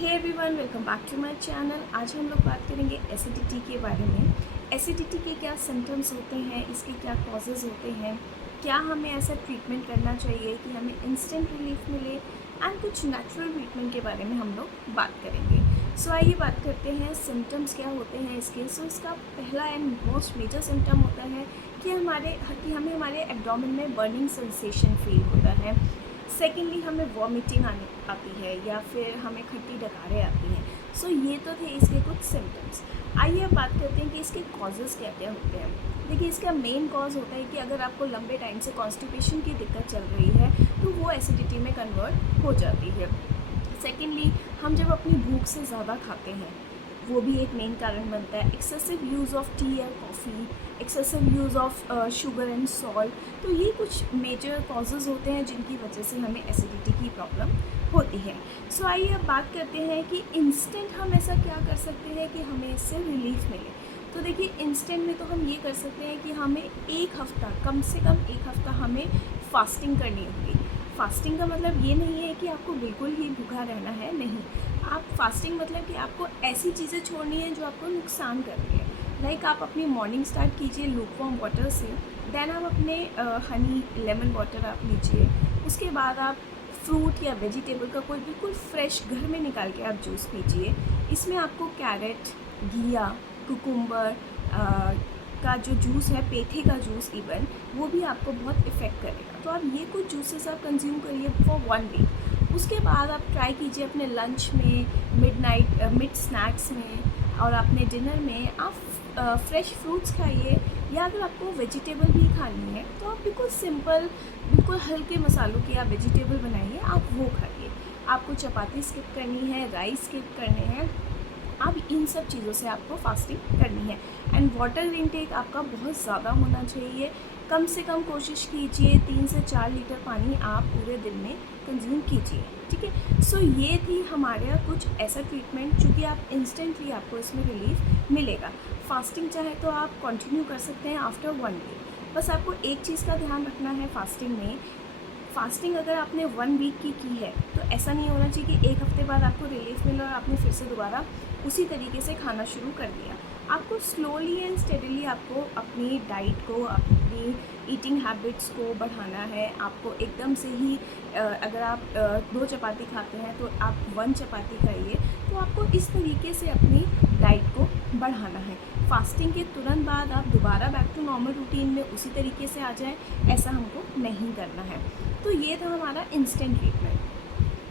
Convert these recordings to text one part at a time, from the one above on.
Hey everyone, welcome back to my channel. आज हम लोग बात करेंगे एसिडिटी के बारे में। एसिडिटी के क्या सिम्टम्स होते हैं, इसके क्या कॉजेज़ होते हैं, क्या हमें ऐसा ट्रीटमेंट करना चाहिए कि हमें इंस्टेंट रिलीफ मिले, एंड कुछ नेचुरल ट्रीटमेंट के बारे में हम लोग बात करेंगे। सो आइए बात करते हैं सिम्टम्स क्या होते हैं इसके। सो इसका पहला एंड मोस्ट मेजर सिम्टम होता है कि हमें हमारे एब्डोमेन में बर्निंग सेंसेशन फील होता है। सेकेंडली, हमें वॉमिटिंग आती है या फिर हमें खट्टी डकारें आती हैं। सो ये तो थे इसके कुछ सिम्टम्स। आइए अब बात करते हैं कि इसके कॉजेज़ क्या क्या होते हैं। देखिए, इसका मेन कॉज होता है कि अगर आपको लंबे टाइम से कॉन्स्टिपेशन की दिक्कत चल रही है तो वो एसिडिटी में कन्वर्ट हो जाती है। सेकेंडली, हम जब अपनी भूख से ज़्यादा खाते हैं वो भी एक मेन कारण बनता है। एक्सेसिव यूज़ ऑफ टी या coffee, excessive use of sugar and salt, तो ये कुछ मेजर कॉजेज़ होते हैं जिनकी वजह से हमें एसिडिटी की प्रॉब्लम होती है। सो आइए अब बात करते हैं कि इंस्टेंट हम ऐसा क्या कर सकते हैं कि हमें इससे रिलीफ मिले। तो देखिए, इंस्टेंट में तो हम ये कर सकते हैं कि हमें एक हफ़्ता, कम से कम एक हफ़्ता हमें फास्टिंग करनी होगी। फास्टिंग का मतलब ये नहीं है कि आपको बिल्कुल ही भूखा रहना है, नहीं। आप फास्टिंग मतलब कि आपको ऐसी चीज़ें छोड़नी है जो आपको नुकसान कर रही है। लाइक आप अपनी मॉर्निंग स्टार्ट कीजिए लूकवार्म वाटर से, देन आप अपने हनी लेमन वाटर आप लीजिए। उसके बाद आप फ्रूट या वेजिटेबल का कोई बिल्कुल फ्रेश घर में निकाल के आप जूस पीजिए। इसमें आपको कैरेट, घिया, कुकुम्बर का जो जूस है, पेठे का जूस इवन, वो भी आपको बहुत इफ़ेक्ट करेगा। तो आप ये कुछ जूसेस आप कंज्यूम करिए फॉर 1 वीक। उसके बाद आप ट्राई कीजिए अपने लंच में, मिड स्नैक्स में और अपने डिनर में आप फ्रेश फ्रूट्स खाइए, या अगर आपको वेजिटेबल भी खानी है तो आप बिल्कुल सिंपल, बिल्कुल हल्के मसालों की आप वेजिटेबल बनाइए, आप वो खाइए। आपको चपाती स्किप करनी है, राइस स्किप करने हैं, अब इन सब चीज़ों से आपको फास्टिंग करनी है। एंड वाटर इनटेक आपका बहुत ज़्यादा होना चाहिए। कम से कम कोशिश कीजिए 3 से 4 लीटर पानी आप पूरे दिन में कंज्यूम कीजिए, ठीक है। सो ये थी हमारे कुछ ऐसा ट्रीटमेंट जो कि आप इंस्टेंटली आपको इसमें रिलीफ मिलेगा। फास्टिंग चाहे तो आप कंटिन्यू कर सकते हैं आफ्टर 1 वीक। बस आपको एक चीज़ का ध्यान रखना है फास्टिंग में। फास्टिंग अगर आपने 1 वीक की है तो ऐसा नहीं होना चाहिए कि एक हफ्ते बाद आपको रिलीफ मिला और आपने फिर से दोबारा उसी तरीके से खाना शुरू कर दिया। आपको स्लोली एंड स्टेडीली आपको अपनी डाइट को, अपनी ईटिंग हैबिट्स को बढ़ाना है। आपको एकदम से ही अगर आप 2 चपाती खाते हैं तो आप 1 चपाती खाइए। तो आपको इस तरीके से अपनी डाइट को बढ़ाना है। फास्टिंग के तुरंत बाद आप दोबारा बैक टू नॉर्मल रूटीन में उसी तरीके से आ जाएं, ऐसा हमको नहीं करना है। तो ये था हमारा इंस्टेंट ट्रीटमेंट।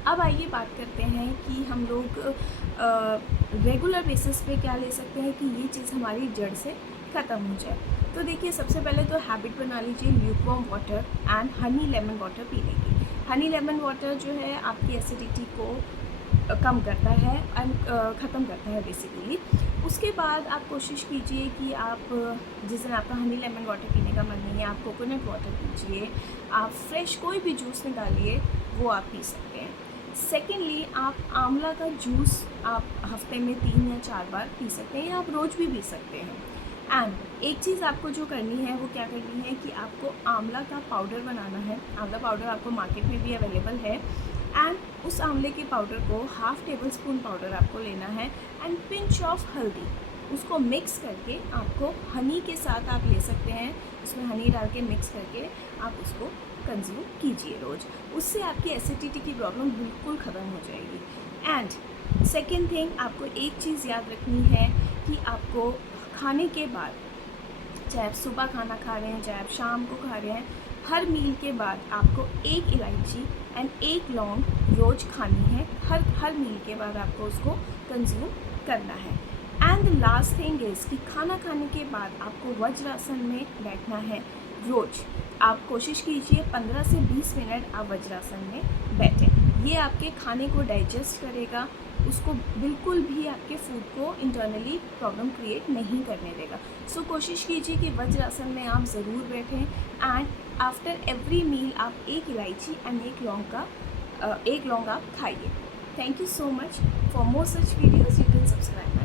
अब आइए बात करते हैं कि हम लोग रेगुलर बेसिस पे क्या ले सकते हैं कि ये चीज़ हमारी जड़ से ख़त्म हो जाए। तो देखिए, सबसे पहले तो हैबिट बना लीजिए lukewarm water and honey lemon water पीने की। हनी लेमन वाटर जो है आपकी एसिडिटी को कम करता है एंड ख़त्म करता है बेसिकली। उसके बाद आप कोशिश कीजिए कि आप जिस दिन आपका हनी लेमन वाटर पीने का मन नहीं है, आप कोकोनट वाटर पीजिए, आप फ्रेश कोई भी जूस निकालिए, वो आप पी सकते हैं। सेकेंडली, आप आंवला का जूस आप हफ्ते में 3 या 4 बार पी सकते हैं, या आप रोज़ भी पी सकते हैं। एंड एक चीज़ आपको जो करनी है वो क्या करनी है कि आपको आंवला का पाउडर बनाना है। आंवला पाउडर आपको मार्केट में भी अवेलेबल है। एंड उस आंवले के पाउडर को 1/2 टेबलस्पून पाउडर आपको लेना है एंड पिंच ऑफ हल्दी, उसको मिक्स करके आपको हनी के साथ आप ले सकते हैं। उसमें हनी डाल के मिक्स करके आप उसको कंज्यूम कीजिए रोज़। उससे आपकी एसिडिटी की प्रॉब्लम बिल्कुल ख़त्म हो जाएगी। एंड सेकेंड थिंग, आपको एक चीज़ याद रखनी है कि आपको खाने के बाद, चाहे आप सुबह खाना खा रहे हैं, चाहे आप शाम को खा रहे हैं, हर मील के बाद आपको 1 इलायची एंड 1 लौंग रोज़ खानी है। हर मील के बाद आपको उसको कंज्यूम करना है। And the last thing is कि खाना खाने के बाद आपको वज्रासन में बैठना है रोज़। आप कोशिश कीजिए 15 से 20 मिनट आप वज्रासन में बैठें। ये आपके खाने को डाइजेस्ट करेगा, उसको बिल्कुल भी आपके फूड को इंटरनली प्रॉब्लम क्रिएट नहीं करने देगा। सो कोशिश कीजिए कि वज्रासन में आप ज़रूर बैठें। एंड आफ्टर एवरी मील आप 1 इलायची एंड 1 लौंग आप खाइए। Thank you so much. For more such videos you can subscribe.